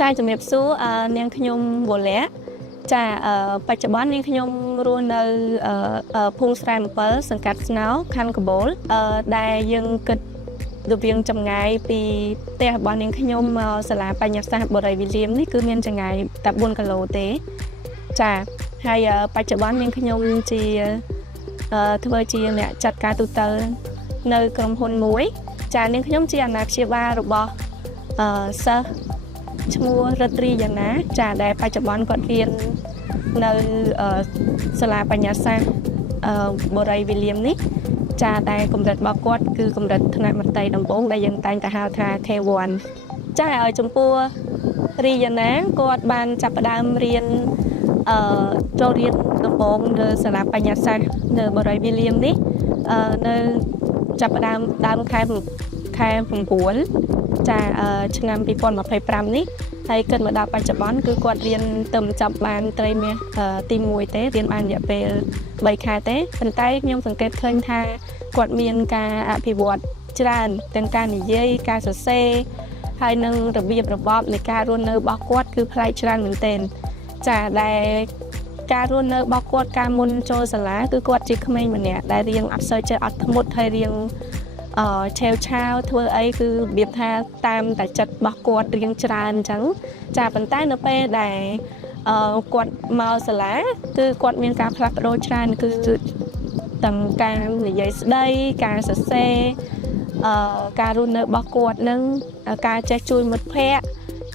ចាជំរាបសួរនាងខ្ញុំវលៈចាបច្ចុប្បន្ននាងខ្ញុំរស់នៅភូមិស្រែ7សង្កាត់ស្នោខណ្ឌកបូលដែលយើងគិតរវាងចម្ងាយពីផ្ទះរបស់នាងខ្ញុំមកសាលាបញ្ញាសាស្ត្របរិយវិលៀមនេះគឺមានចម្ងាយតែ4គីឡូទេចាហើយបច្ចុប្បន្ននាងខ្ញុំជាធ្វើជាអ្នកចាត់ការទូតនៅក្រុមហ៊ុនមួយចានាងខ្ញុំជាអាណាព្យាបាលរបស់សិស្សឈ្មោះរិទ្រីយ៉ាណាចាដែលបច្ចុប្បន្នគាត់រៀននៅសាលាបញ្ញាសាស្ត្របរិយវិលៀមនេះចាដែលកម្រិតរបស់គាត់គឺកម្រិតថ្នាក់មត្តេយ្យដំបូងដែលយើងតែងតែហៅថា K1 ចាឲ្យចំពោះរីយ៉ាណាគាត់បានចាប់ផ្ដើមរៀនចូលរៀនដំបូងនៅសាលាបញ្ញាសាស្ត្រនៅបរិយវិលៀមនេះនៅចាប់ផ្ដើមខែ9ចាឆ្នាំ2025នេះហើយគិតមកដល់បច្ចុប្បន្នគឺគាត់រៀនទៅចប់បានត្រីមាសទី1ទេរៀនបានរយៈពេល3ខែទេប៉ុន្តែខ្ញុំសង្កេតឃើញថាគាត់មានការអភិវឌ្ឍច្រើនទាំងការនិយាយការសរសេរហើយនឹងរបៀបរបបនៃការរស់នៅរបស់គាត់គឺប្លែកច្រើនមែនទែនចាដែលការរស់នៅរបស់គាត់កាលមុនចូលសាលាគឺគាត់ជាក្មេងម្នាក់ដែលរៀងអត់សូវចេះអត់ធ្មត់ហើយរៀងឆាវឆាវធ្វើអីគឺរបៀបថាតាមតែចិត្តរបស់គាត់រៀងច្រើនអញ្ចឹងចាប៉ុន្តែនៅពេលដែលគាត់មកសាលាគឺគាត់មានការផ្លាស់ប្ដូរច្រើនគឺទាំងការនិយាយស្ដីការសរសេរការរស់នៅរបស់គាត់នឹងការចេះជួយមិត្តភ័ក្តិ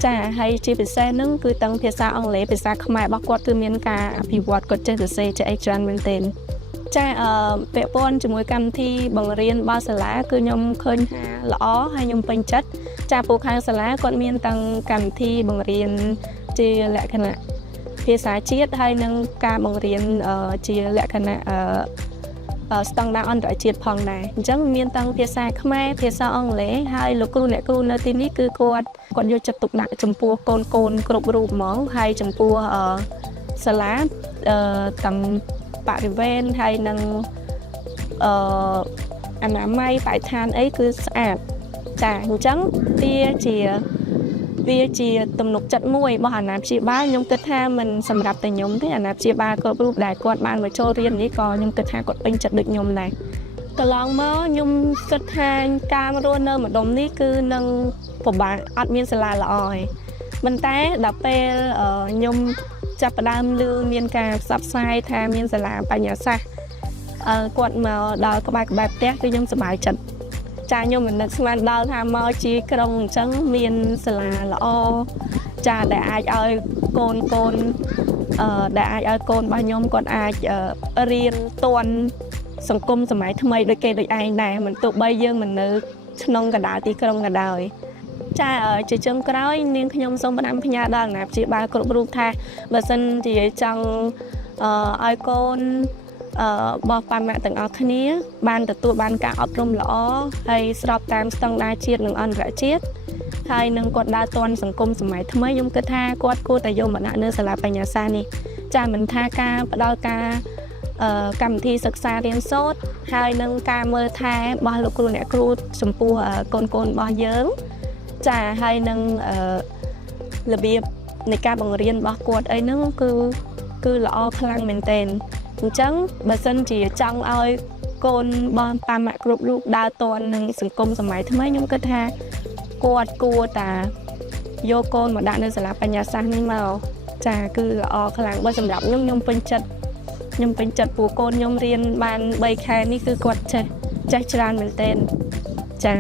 ចាហើយជាពិសេសហ្នឹងគឺទាំងភាសាអង់គ្លេសភាសាខ្មែររបស់គាត់គឺមានការអភិវឌ្ឍគាត់ចេះសរសេរចេះអីច្រើនមែនទែនចាពាក់ព័ន្ធជាមួយកម្មវិធីបង្រៀនរបស់សាលាគឺខ្ញុំឃើញថាល្អហើយខ្ញុំពេញចិត្តចាពួកខាងសាលាគាត់មានទាំងកម្មវិធីបង្រៀនជាលក្ខណៈភាសាជាតិហើយនិងការបង្រៀនជាលក្ខណៈស្តង់ដារអន្តរជាតិផងដែរអញ្ចឹងមានទាំងភាសាខ្មែរភាសាអង់គ្លេសហើយលោកគ្រូអ្នកគ្រូនៅទីនេះគឺគាត់យកចិត្តទុកដាក់ចំពោះកូនគ្រប់រូបហ្មងហើយចំពោះសាលាទាំងបរិវេណហើយនឹងអនាម័យបរិស្ថានអីគឺស្អាតចាអញ្ចឹងវាជាទំនុកចិត្តមួយរបស់អាណាព្យាបាលខ្ញុំគិតថាមិនសម្រាប់តែខ្ញុំទេអាណាព្យាបាលគ្រប់រូបដែលគាត់បានមកចូលរៀននេះក៏ខ្ញុំគិតថាគាត់ពេញចិត្តដូចខ្ញុំដែរកន្លងមកខ្ញុំគិតថាការរស់នៅម្ដុំនេះគឺនឹងពិបាកអត់មានសាលាល្អទេប៉ុន្តែដល់ពេលខ្ញុំចាប់ផ្ដើមឮមានការផ្សព្វផ្សាយថាមានសាលាបញ្ញាសាស្ត្រគាត់មកដល់ក្បែរផ្ទះគឺខ្ញុំសប្បាយចិត្តចាខ្ញុំមិននឹកស្មានដល់ថាមកជាក្រុងអញ្ចឹងមានសាលាល្អចាដែលអាចឲ្យកូនដែលអាចឲ្យកូនរបស់ខ្ញុំគាត់អាចរៀនទាន់សង្គមសម័យថ្មីដូចគេដូចឯងដែរមិនទោះបីយើងមិននៅក្នុងកណ្ដាលទីក្រុងក៏ដោយចាជាចុងក្រោយនាងខ្ញុំសូមផ្ដាំផ្ញើដល់អាណាព្យាបាលគ្រប់រូបថាបើសិនជាចង់ឲ្យកូនរបស់ប៉ាម៉ាក់ទាំងអស់គ្នាបានទទួលបានការអប់រំល្អហើយស្របតាមស្តង់ដារជាតិនិងអន្តរជាតិហើយនឹងគាត់ដើរទាន់សង្គមសម័យថ្មីខ្ញុំគិតថាគាត់គួរតែយកមកដាក់នៅសាលាបញ្ញាសាស្ត្រនេះចាមិនថាការផ្ដល់ការកម្មវិធីសិក្សារៀនសូត្រហើយនឹងការមើលថែរបស់លោកគ្រូអ្នកគ្រូចំពោះកូនរបស់យើងចាហើយនឹងរបៀបនៃការបង្រៀនរបស់គាត់អីហ្នឹងគឺល្អខ្លាំងមែនទែនអញ្ចឹងបើសិនជាចង់ឲ្យកូនបងប៉ាម៉ាក់គ្រប់រូបដើរទាន់នឹងសង្គមសម័យថ្មីខ្ញុំគិតថាគាត់គួរតែយកកូនមកដាក់នៅសាលាបញ្ញាសាស្ត្រនេះមកចាគឺល្អខ្លាំងបើសម្រាប់ខ្ញុំពេញចិត្តពួកកូនខ្ញុំរៀនបាន3ខែនេះគឺគាត់ចេះច្រើនមែនទែនចា